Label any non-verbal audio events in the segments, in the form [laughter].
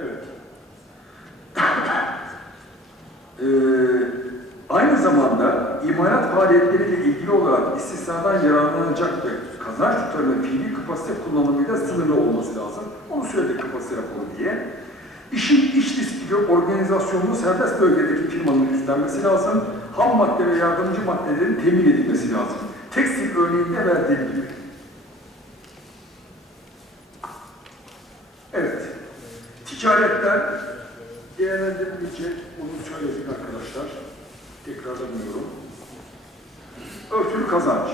Evet. Ee, aynı zamanda imalat faaliyetleriyle ilgili olarak istisnadan yararlanacak ve kazanç tutarının fiili kapasite kullanımıyla sınırlı olması lazım. Onu söyledik kapasite raporu diye. İşin iç riski ve organizasyonunu serbest bölgedeki firmanın üstlenmesi lazım. Ham madde ve yardımcı maddelerin temin edilmesi lazım. Tekstil örneğinde verdiğim gibi. Evet. Ticaretten değerlendirilecek, onu söyledik arkadaşlar. Tekrarlamıyorum. Örtülü kazanç.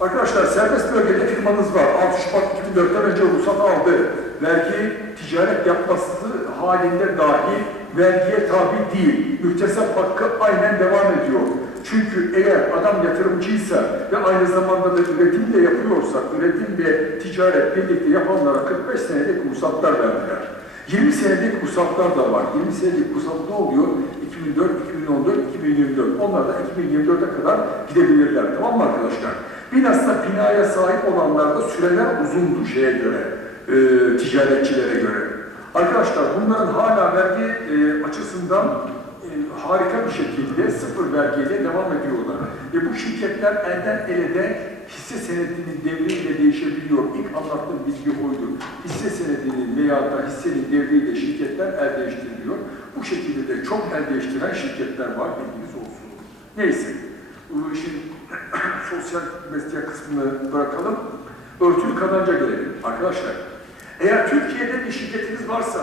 Arkadaşlar serbest bölgede firmanız var. 6 Şubat 2004'ten önce ruhsat aldı. Vergi ticaret yapması halinde dahi vergiye tabi değil. Müktesep hakkı aynen devam ediyor. Çünkü eğer adam yatırımcıysa ve aynı zamanda da üretim de yapıyorsa, üretim ve ticaret birlikte yapanlara 45 senelik ruhsatlar verdiler. 20 senelik ruhsatlar da var. 20 senelik ruhsat ne oluyor? 2004, 2014, 2024. Onlar da 2024'e kadar gidebilirler. Tamam mı arkadaşlar? Bilhassa binaya sahip olanlarda süreler uzundu şeye göre, e, ticaretçilere göre. Arkadaşlar bunların hala vergi e, açısından e, harika bir şekilde sıfır vergiyle devam ediyorlar. Ve bu şirketler elden ele de hisse senedinin devriyle değişebiliyor. İlk anlattığım bilgi oydu. Hisse senedinin veya da hissenin devriyle şirketler el değiştiriliyor. Bu şekilde de çok el değiştiren şirketler var, bilginiz olsun. Neyse, işin [clears throat] sosyal medya kısmını bırakalım. Örtülü kazanca gelelim. Arkadaşlar, eğer Türkiye'de bir şirketiniz varsa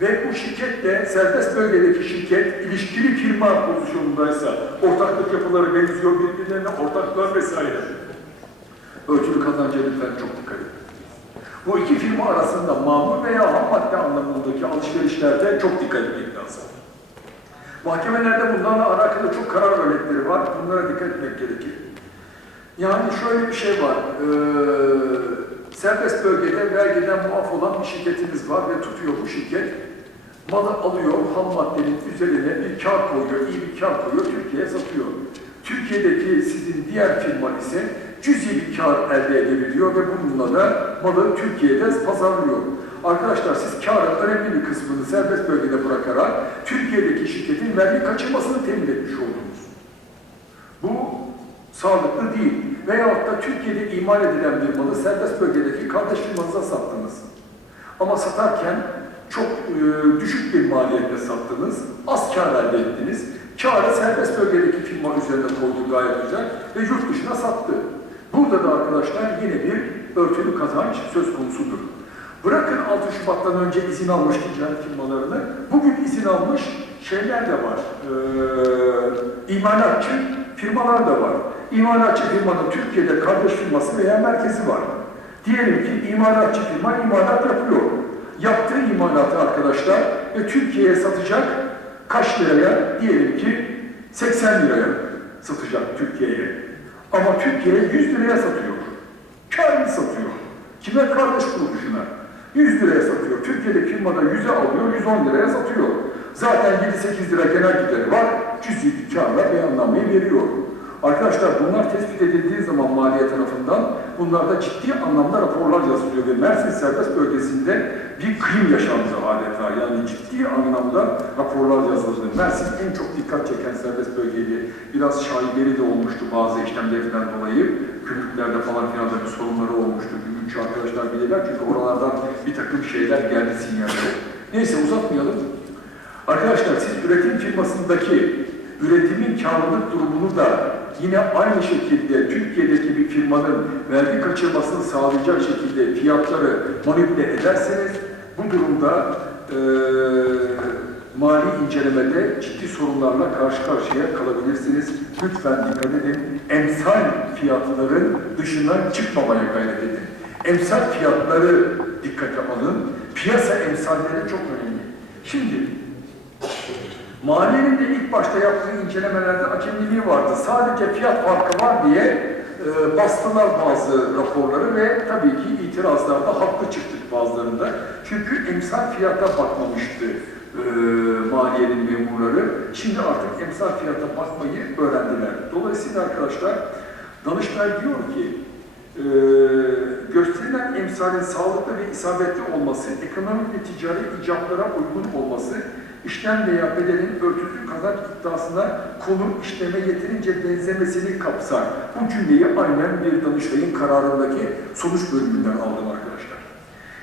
ve bu şirket de serbest bölgedeki şirket ilişkili firma pozisyonundaysa, ortaklık yapıları benziyor birbirlerine, ortaklar vesaire. Ölçülü kazanca lütfen çok dikkat edin. Bu iki firma arasında mamul veya ham madde anlamındaki alışverişlerde çok dikkat etmek lazım. Mahkemelerde bunlarla alakalı çok karar örnekleri var. Bunlara dikkat etmek gerekir. Yani şöyle bir şey var. Ee, serbest bölgede vergiden muaf olan bir şirketiniz var ve tutuyor bu şirket. Malı alıyor, ham maddenin üzerine bir kar koyuyor, iyi bir kar koyuyor, Türkiye'ye satıyor. Türkiye'deki sizin diğer firma ise cüzi bir kar elde edebiliyor ve bununla da malı Türkiye'de pazarlıyor. Arkadaşlar siz karın önemli bir kısmını serbest bölgede bırakarak Türkiye'deki şirketin vergi kaçırmasını temin etmiş oldunuz. Bu sağlıklı değil. Veyahut da Türkiye'de imal edilen bir malı serbest bölgedeki kardeş firmanıza sattınız. Ama satarken çok e, düşük bir maliyetle sattınız, az kar elde ettiniz. Karı serbest bölgedeki firma üzerine koydu gayet güzel ve yurt dışına sattı. Burada da arkadaşlar yine bir örtülü kazanç söz konusudur. Bırakın 6 Şubat'tan önce izin almış ticaret firmalarını, bugün izin almış şeyler de var, ee, imalatçı firmalar da var. İmalatçı firmanın Türkiye'de kardeş firması veya merkezi var. Diyelim ki imalatçı firma imalat yapıyor. Yaptığı imalatı arkadaşlar ve Türkiye'ye satacak kaç liraya? Diyelim ki 80 liraya satacak Türkiye'ye. Ama Türkiye'ye 100 liraya satıyor. Karlı satıyor. Kime? Kardeş kuruluşuna. 100 liraya satıyor. Türkiye'de firmada 100'e alıyor, 110 liraya satıyor. Zaten 7-8 lira genel gideri var. Cüzi karla beyannameye veriyor. Arkadaşlar bunlar tespit edildiği zaman maliye tarafından bunlarda ciddi anlamda raporlar yazılıyor ve Mersin serbest bölgesinde bir kıyım yaşandı adeta. Yani ciddi anlamda raporlar yazıldı. Mersin en çok dikkat çeken serbest bölgeydi. Biraz şaibeli de olmuştu bazı işlemlerinden dolayı. Gümrüklerde falan filan da bir sorunları olmuştu. Gümrükçü arkadaşlar bilirler çünkü oralardan bir takım şeyler geldi sinyalleri. Neyse uzatmayalım. Arkadaşlar siz üretim firmasındaki üretimin karlılık durumunu da yine aynı şekilde Türkiye'deki bir firmanın vergi kaçırmasını sağlayacak şekilde fiyatları manipüle ederseniz bu durumda eee, mali incelemede ciddi sorunlarla karşı karşıya kalabilirsiniz. Lütfen dikkat edin. Emsal fiyatların dışına çıkmamaya gayret edin. Emsal fiyatları dikkate alın. Piyasa emsalleri çok önemli. Şimdi Maliyenin de ilk başta yaptığı incelemelerde hakemliliği vardı. Sadece fiyat farkı var diye e, bastılar bazı raporları ve tabii ki itirazlarda haklı çıktık bazılarında. Çünkü emsal fiyata bakmamıştı e, maliyenin memurları. Şimdi artık emsal fiyata bakmayı öğrendiler. Dolayısıyla arkadaşlar Danıştay diyor ki e, gösterilen emsal emsalin sağlıklı ve isabetli olması, ekonomik ve ticari icaplara uygun olması, işlem veya bedelin örtüsü kazanç iddiasına konu işleme yeterince benzemesini kapsar. Bu cümleyi aynen bir Danıştay'ın kararındaki sonuç bölümünden aldım arkadaşlar.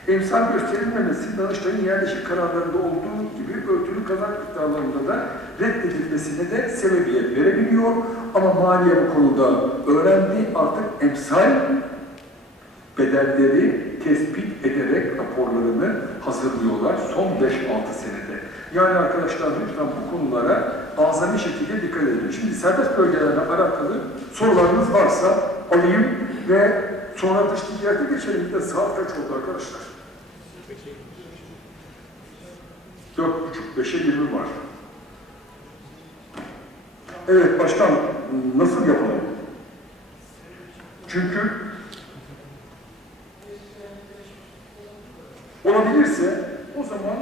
Emsal gösterilmemesi Danıştay'ın yerleşik kararlarında olduğu gibi örtülü kazanç iddialarında da reddedilmesine de sebebiyet verebiliyor. Ama maliye bu konuda öğrendi artık emsal bedelleri tespit ederek raporlarını hazırlıyorlar son 5-6 senede. Yani arkadaşlar lütfen bu konulara azami şekilde dikkat edin. Şimdi serbest bölgelerle alakalı sorularınız varsa alayım ve sonra dış ticarete geçelim. Bir de saat kaç oldu arkadaşlar? Dört buçuk, beşe yirmi var. Evet başkan, nasıl yapalım? Çünkü olabilirse o zaman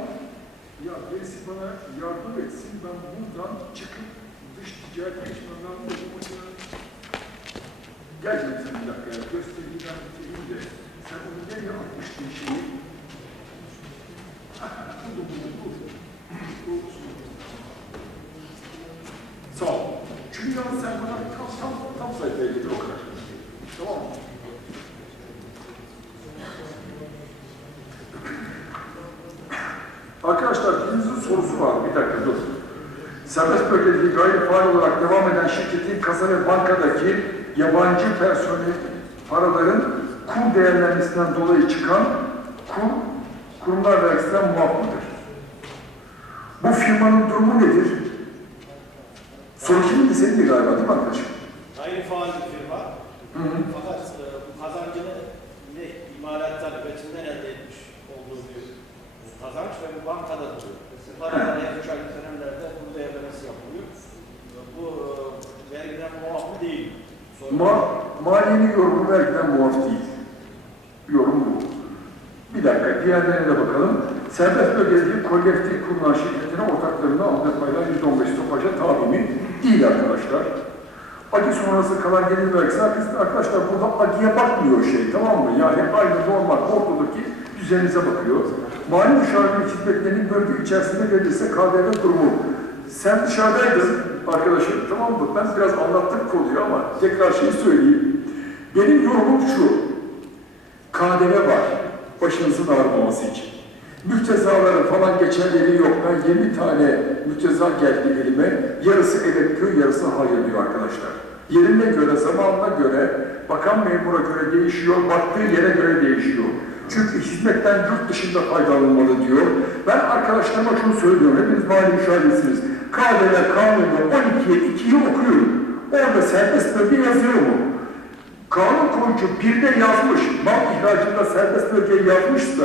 ya birisi bana yardım etsin, ben buradan çıkıp dış ticaret geçmemden de bu maçına Gel canım sen bir dakika ya, göstereyim ben bitireyim de sen onu nereye atmıştın şeyi? Bu, bu, bu, bu. Bu. Sağ ol. Çünkü sen bana tam, tam, tam sayfaya getir o kadar. Tamam mı? Arkadaşlar birinizin sorusu var. Bir dakika dur. Bölgedeki gayri faal olarak devam eden şirketin kasa ve bankadaki yabancı personel paraların kur değerlenmesinden dolayı çıkan kur, kurumlar vergisinden muaf mıdır? Bu firmanın durumu nedir? Soru kimin de senin galiba değil mi arkadaşım? Gayri faal bir firma. Hı hı. Fakat e, kazancını yine imalattan, üretinden elde etmiş olduğu bir kazanç ve bu bankada duruyor. Paralar aylık dönemlerde kur değerlemesi yapılıyor. Bu e, vergiden muaf mı değil? Sorun Ma maliyenin yorumu vergiden muaf değil. Yorum bu. Bir dakika, diğerlerine de bakalım. Serbest bölgedeki kolektif kurulan şirketine ortaklarına paylar %15 stopaja tabi mi? Değil arkadaşlar. Agi sonrası kalan gelir vergisi arkadaşlar burada Agi'ye bakmıyor şey tamam mı? Yani aynı normal ortadaki düzeninize bakıyor. Mali müşavirlik hizmetlerinin bölge içerisinde verilirse KDV durumu. Sen dışarıdaydın arkadaşım tamam mı? Ben biraz anlattım konuyu ama tekrar şeyi söyleyeyim. Benim yorumum şu. KDV var. Başınızın ağrımaması için. Müptezaların falan geçerleri yok. Ben 20 tane müpteza geldi elime. Yarısı evet diyor, yarısı hayır diyor arkadaşlar. Yerine göre, zamanına göre, bakan memura göre değişiyor, baktığı yere göre değişiyor. Çünkü hizmetten yurt dışında faydalanılmalı diyor. Ben arkadaşlarıma şunu söylüyorum, hepiniz mali müşahiresiniz. KDV kanunu 12'ye 2'yi okuyorum. Orada serbest bölge yazıyor mu? Kanun koyucu birde yazmış, mal ihracında serbest bölgeyi yazmışsa,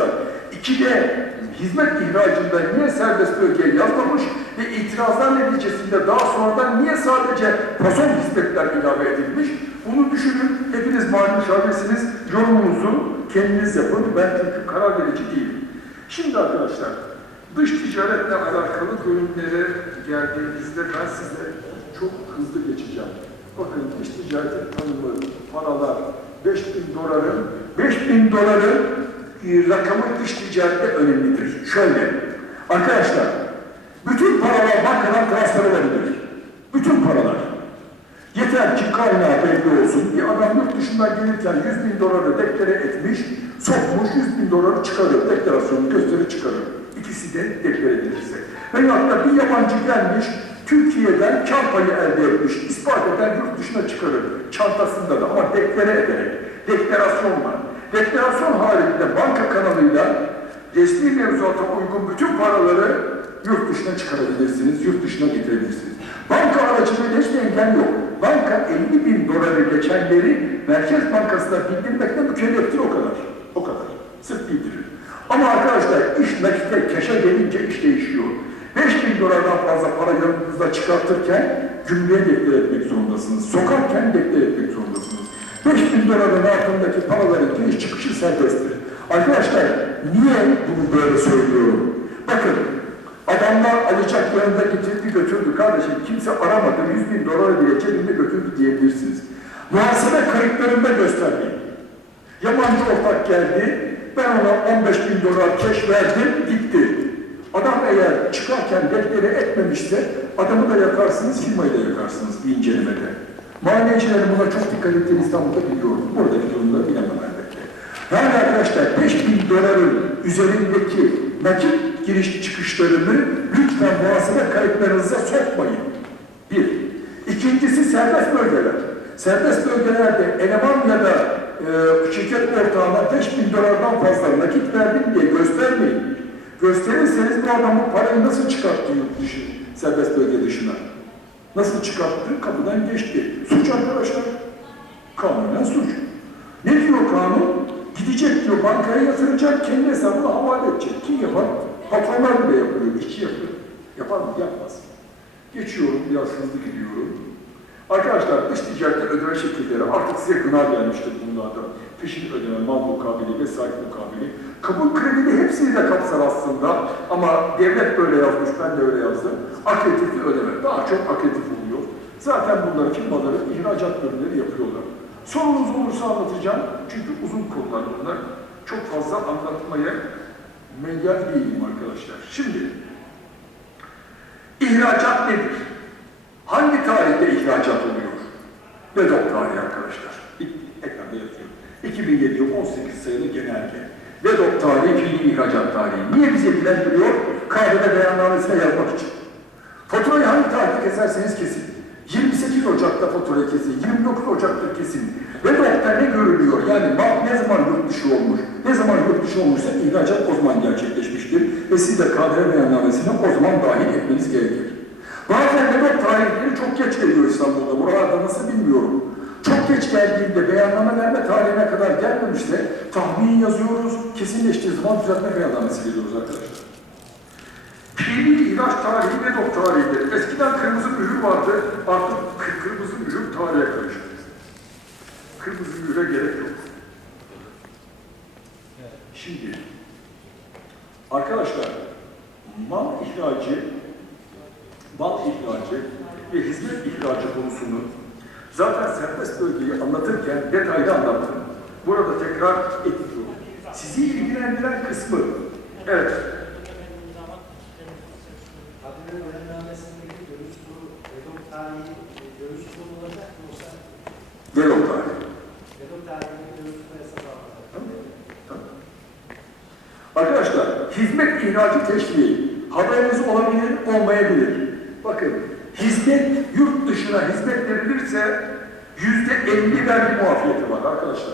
ikide hizmet ihracında niye serbest bölgeyi yazmamış ve itirazlar neticesinde daha sonradan niye sadece fason hizmetler ilave edilmiş? Bunu düşünün, hepiniz mali müşavirsiniz, yorumunuzu kendiniz yapın, ben çünkü karar verici değilim. Şimdi arkadaşlar, dış ticaretle alakalı bölümlere geldiğimizde ben size çok hızlı geçeceğim. Bakın dış ticaretin tanımı, paralar, 5000 doların, 5000 doların e, rakamı dış ticarette önemlidir. Şöyle, arkadaşlar, bütün paralar bankadan transfer olabilir. Bütün paralar. Yeter ki kaynağı belli olsun. Bir adam yurt dışından gelirken 100 bin doları deklare etmiş, sokmuş 100 bin doları çıkarıyor. Deklarasyonu gösteri çıkarıyor. İkisi de deklare edilirse. Veyahut bir yabancı gelmiş, Türkiye'den kar payı elde etmiş, ispat eden yurt dışına çıkarır. Çantasında da ama deklare ederek, deklarasyonla. Deklarasyon halinde banka kanalıyla resmi mevzuata uygun bütün paraları yurt dışına çıkarabilirsiniz, yurt dışına getirebilirsiniz. Banka aracılığıyla hiçbir engel yok. Banka 50 bin doları geçenleri Merkez Bankası'na bildirmekle mükelleftir o kadar. O kadar. Sırf bildirir. Ama arkadaşlar iş nakite, keşe gelince iş değişiyor. 5 bin dolardan fazla para yanınızda çıkartırken gümrüğe deklar etmek zorundasınız. Sokarken deklar etmek zorundasınız. 5 bin doların altındaki paraların giriş çıkışı serbesttir. Arkadaşlar niye bunu böyle söylüyorum? Bakın adamlar alacak yanında getirdi götürdü kardeşim. Kimse aramadı 100 bin doları bile cebinde götürdü diyebilirsiniz. Muhasebe kayıtlarında göstermeyin. Yabancı ortak geldi, ben ona 15 bin dolar keş verdim, gitti. Adam eğer çıkarken deklare etmemişse adamı da yakarsınız, firmayı da yakarsınız bir incelemede. Maliyecilerin buna çok dikkat ettiğini İstanbul'da biliyorum. Buradaki durumları bilemem elbette. Yani arkadaşlar 5 bin doların üzerindeki nakit giriş çıkışlarını lütfen muhasebe kayıtlarınıza sokmayın. Bir. İkincisi serbest bölgeler. Serbest bölgelerde eleman ya da e, şirket ortağına 5 bin dolardan fazla nakit verdim diye göstermeyin. Gösterirseniz bu adam bu parayı nasıl çıkarttı yurt dışı, serbest bölge dışına? Nasıl çıkarttı? Kapıdan geçti. Suç arkadaşlar. Kanunen suç. Ne diyor kanun? Gidecek diyor bankaya yatıracak, kendi hesabına havale edecek. Kim yapar? Patronlar bile yapıyor, işçi yapıyor. Yapar mı? Yapmaz. Geçiyorum, biraz hızlı gidiyorum. Arkadaşlar dış ticaretten ödeme şekilleri artık size gına gelmiştir bunlardan. Peşin ödeme, mal mukabili, vesayet mukabili. Kabul kredili hepsini de kapsar aslında. Ama devlet böyle yazmış, ben de öyle yazdım. Akreditifli ödeme. Daha çok akreditif oluyor. Zaten bunları firmaları ihracat bölümleri yapıyorlar. Sorunuz olursa anlatacağım. Çünkü uzun konular bunlar. Çok fazla anlatmaya meyyal değilim arkadaşlar. Şimdi, ihracat nedir? Hangi tarihte ihracat oluyor? Vedok tarihi arkadaşlar. Ekranda yazıyor. 2007 yıl 18 sayılı genelge. Vedok tarihi fiili ihracat tarihi. Niye bizi ilgilendiriyor? Kaydede beyannamesine yazmak için. Faturayı hangi tarihte keserseniz kesin. 28 Ocak'ta fatura kesin, 29 Ocak'ta kesin. Vedok'ta ne görülüyor? Yani mal ne zaman yurt dışı olmuş? Ne zaman yurt dışı olmuşsa ihracat o zaman gerçekleşmiştir. Ve siz de KDV beyannamesine o zaman dahil etmeniz gerekir. Bazen Vedok tarihleri çok geç geliyor İstanbul'da. Buralarda nasıl bilmiyorum. Çok geç geldiğinde beyanname verme tarihine kadar gelmemişse tahmin yazıyoruz, kesinleştiği zaman düzeltme beyannamesi veriyoruz arkadaşlar. Fiili ilaç tarihi Vedok tarihidir. Eskiden kırmızı mühür vardı, artık kı- kırmızı mühür tarihe karıştı. Kırmızı mühüre gerek yok. Şimdi, arkadaşlar, mal ihracı, mal ihracı ve hizmet ihracı konusunu zaten serbest bölgeyi anlatırken detaylı anlattım. Burada tekrar etmiyorum. Sizi ilgilendiren kısmı, evet, bu, Vedok tarihi? Arkadaşlar, hizmet ihracı teşviği haberiniz olabilir, olmayabilir. Bakın, hizmet yurt dışına hizmet verilirse yüzde elli vergi muafiyeti var arkadaşlar.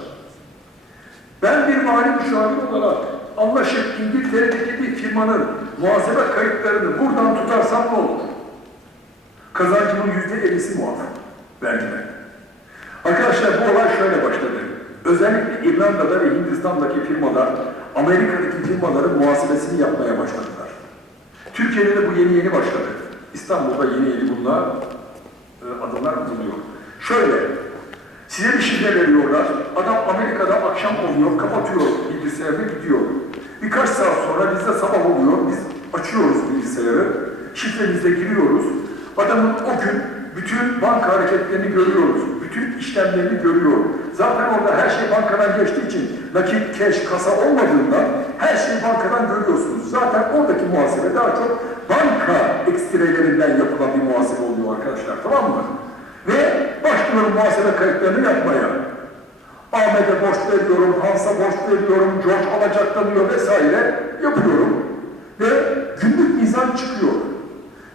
Ben bir mali müşavir olarak anlaşıp İngiltere'deki bir firmanın muhasebe kayıtlarını buradan tutarsam ne olur? Kazancımın yüzde ellisi muaf vergiden. Arkadaşlar bu olay şöyle başladı. Özellikle İrlanda'da ve Hindistan'daki firmalar Amerika'daki firmaların muhasebesini yapmaya başladılar. Türkiye'de de bu yeni yeni başladı. İstanbul'da yeni yeni bunlar e, adımlar atılıyor. Şöyle, size bir şifre veriyorlar. Adam Amerika'da akşam oluyor, kapatıyor bilgisayarını gidiyor. Birkaç saat sonra bizde sabah oluyor, biz açıyoruz bilgisayarı, şifremizle giriyoruz. Adamın o gün bütün banka hareketlerini görüyoruz, bütün işlemlerini görüyoruz. Zaten orada her şey bankadan geçtiği için nakit, keş, kasa olmadığından her şeyi bankadan görüyorsunuz. Zaten oradaki muhasebe daha çok banka ekstrelerinden yapılan bir muhasebe oluyor arkadaşlar, tamam mı? Ve başlıyorum muhasebe kayıtlarını yapmaya. Ahmet'e borç veriyorum, Hans'a borç veriyorum, George alacaklanıyor vesaire yapıyorum. Ve günlük mizan çıkıyor.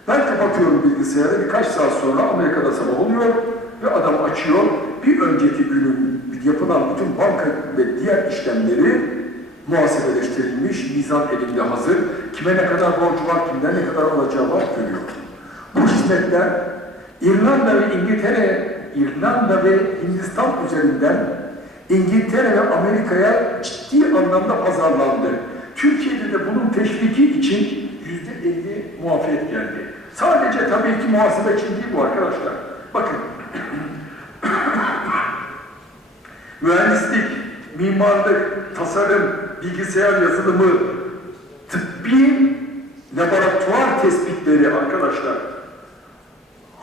Ben kapatıyorum bilgisayarı birkaç saat sonra Amerika'da sabah oluyor ve adam açıyor. Bir önceki günün yapılan bütün banka ve diğer işlemleri muhasebeleştirilmiş, mizan elinde hazır. Kime ne kadar borcu var, kimden ne kadar alacağı var görüyor. Bu hizmetler İrlanda ve İngiltere, İrlanda ve Hindistan üzerinden İngiltere ve Amerika'ya ciddi anlamda pazarlandı. Türkiye'de de bunun teşviki için yüzde elli muafiyet geldi. Sadece tabii ki muhasebe için değil bu arkadaşlar. Bakın, [coughs] mühendislik, mimarlık, tasarım, bilgisayar yazılımı, tıbbi laboratuvar tespitleri arkadaşlar.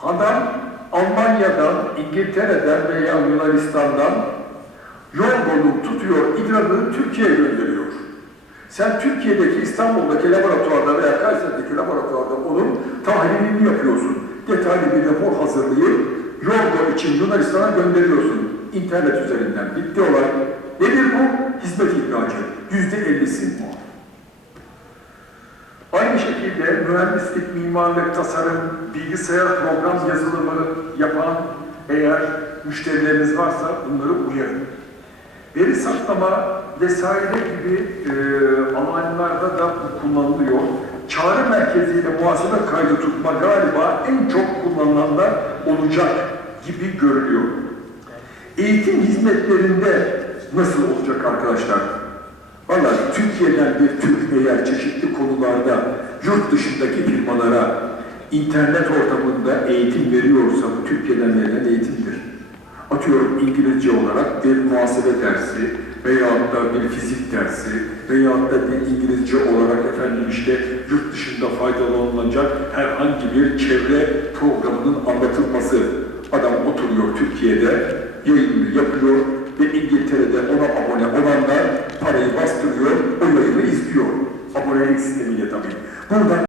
Adam Almanya'dan, İngiltere'den veya Yunanistan'dan Yol bulup tutuyor, idrarını Türkiye'ye gönderiyor. Sen Türkiye'deki, İstanbul'daki laboratuvarda veya Kayseri'deki laboratuvarda onun tahlilini yapıyorsun. Detaylı bir rapor hazırlayıp yol için Yunanistan'a gönderiyorsun. İnternet üzerinden. Bitti olay. Nedir bu? Hizmet ihracı. Yüzde ellisi bu. Aynı şekilde mühendislik, mimarlık, tasarım, bilgisayar program yazılımı yapan eğer müşterileriniz varsa bunları uyarın. Veri saklama vesaire gibi e, alanlarda da bu kullanılıyor. Çağrı merkeziyle muhasebe kaydı tutma galiba en çok kullanılanlar olacak gibi görülüyor. Eğitim hizmetlerinde nasıl olacak arkadaşlar? Valla Türkiye'den bir Türk eğer çeşitli konularda yurt dışındaki firmalara internet ortamında eğitim veriyorsa bu Türkiye'den verilen eğitimdir. Atıyorum İngilizce olarak bir muhasebe dersi veyahut da bir fizik dersi veyahut da bir İngilizce olarak efendim işte yurt dışında faydalanılacak herhangi bir çevre programının anlatılması. Adam oturuyor Türkiye'de yayınını yapıyor ve İngiltere'de ona abone olanlar parayı bastırıyor, o yayını izliyor. Abonelik sistemiyle tabii. Buradan